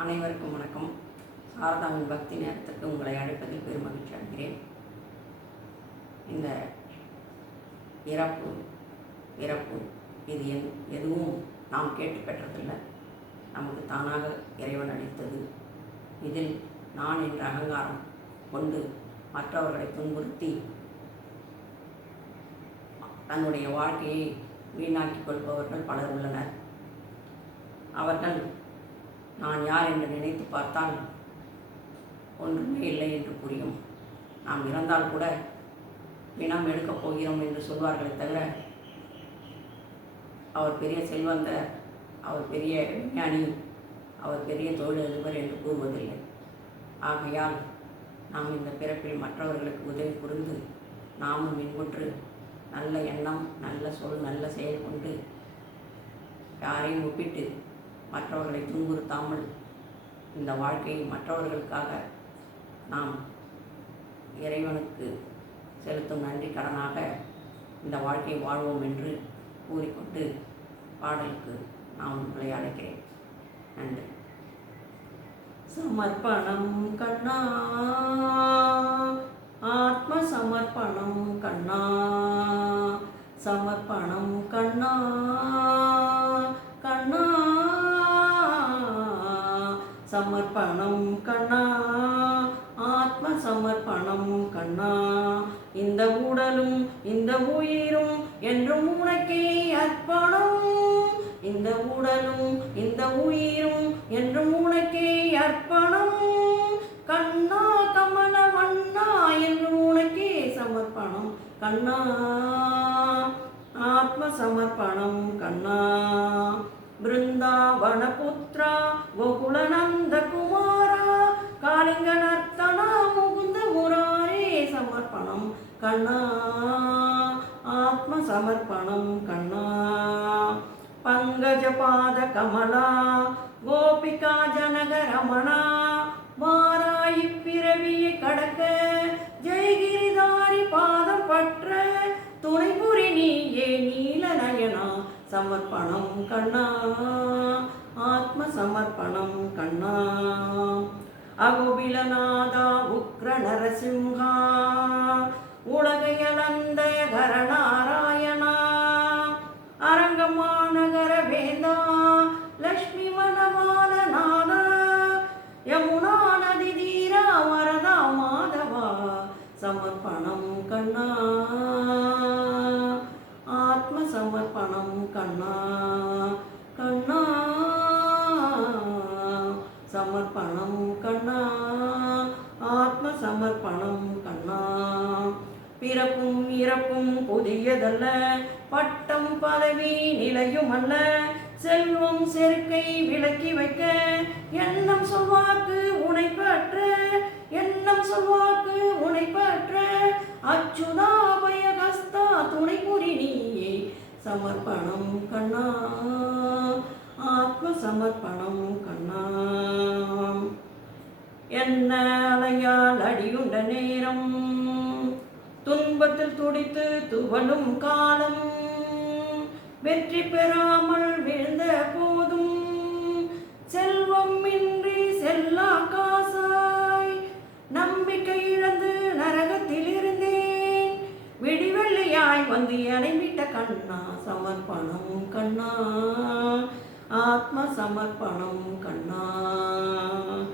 அனைவருக்கும் வணக்கம். சாரதாவின் பக்தி நேரத்துக்கு உங்களை அழைப்பதில் பெருமகிழ்ச்சி அடைகிறேன். இந்த இறப்பு இறப்பு இது என் எதுவும் நாம் கேட்டு பெற்றதில்லை நமக்கு தானாக இறைவன் அளித்தது. இதில் நான் என்ற அகங்காரம் கொண்டு மற்றவர்களை துன்புறுத்தி தன்னுடைய வாழ்க்கையை வீணாக்கிக் கொள்பவர்கள் பலர் உள்ளனர். அவர்கள் நான் யார் என்று நினைத்து பார்த்தால் ஒன்றுமே இல்லை என்று புரியும். நாம் இறந்தால் கூட பிணம் எடுக்கப் போகிறோம் என்று சொல்வார்களே தவிர அவர் பெரிய செல்வந்தர் அவர் பெரிய விஞ்ஞானி அவர் பெரிய தொழிலதிபர் என்று கூறுவதில்லை. ஆகையால் நாம் இந்த பிறப்பில் மற்றவர்களுக்கு உதவி புரிந்து நாமும் இன்புற்று நல்ல எண்ணம் நல்ல சொல் நல்ல செயல் கொண்டு யாரையும் ஒப்பிட்டு மற்றவர்களை துன்புறுத்தாமல் இந்த வாழ்க்கையை மற்றவர்களுக்காக நாம் இறைவனுக்கு செலுத்தும் நன்றி கடனாக இந்த வாழ்க்கையை வாழ்வோம் என்று கூறிக்கொண்டு பாடலுக்கு நான் உங்களை அழைக்கிறேன். நன்றி. சமர்ப்பணம் கண்ணா. ஆத்ம சமர்ப்பணம் கண்ணா. சமர்ப்பணம் கண்ணா கண்ணா. சமர்ப்பணம் கண்ணா. ஆத்ம சமர்ப்பணம் கண்ணா. இந்த உடலும் இந்த உயிரும் என்றும் உனக்கே அர்ப்பணம். இந்த உடலும் இந்த உயிரும் என்றும் உனக்கே அர்ப்பணம். கண்ணா கமல வண்ணா என்றும் உனக்கே சமர்ப்பணம் கண்ணா. ஆத்ம சமர்ப்பணம் கண்ணா. பிருந்தாவன புத்ரா கோகுலநந்த குமாரா காளிங்க நர்த்தனா முகுந்த முராரே சமர்ப்பணம் கண்ணா ஆத்ம சமர்ப்பணம் கண்ணா. பங்கஜ பாத கமலா கோபிகா ஜனக ரமணா வாராயி பிறவியை கடக்க சமர்ப்பணம் கண்ணா. ஆத்ம சமர்ப்பணம் கண்ணா. அகுபிலநாதா உக்ர நரசிம்ஹா உலகையலந்தய கரநாராயணா அரங்கமாநகர வேந்தா லக்ஷ்மி மணவாள யமுனா நதி தீரா வரதா மாதவா சமர்ப்பணம் கண்ணா. கண்ணா கண்ணா சமர்ப்பணம் கண்ணா ஆத்ம சமர்ப்பணம் கண்ணா. பிறப்பும் இறப்பும் புதியதல்ல பட்டம் பதவி நிலையும் அல்ல செல்வம் செருக்கை விலக்கி வைக்க எண்ணம் சொல்வாக்கு ஆத்மசமர்ப்பணம் கண்ணா. ஆத்மசமர்ப்பணம் கண்ணா. என்ன அலையால் அடியுண்ட நேரம்? துன்பத்தில் துடித்து துவளும் காலம். வெற்றி பெறாம கண்ணா சமர்ப்பணம் கண்ணா. ஆத்ம சமர்ப்பணம் கண்ணா.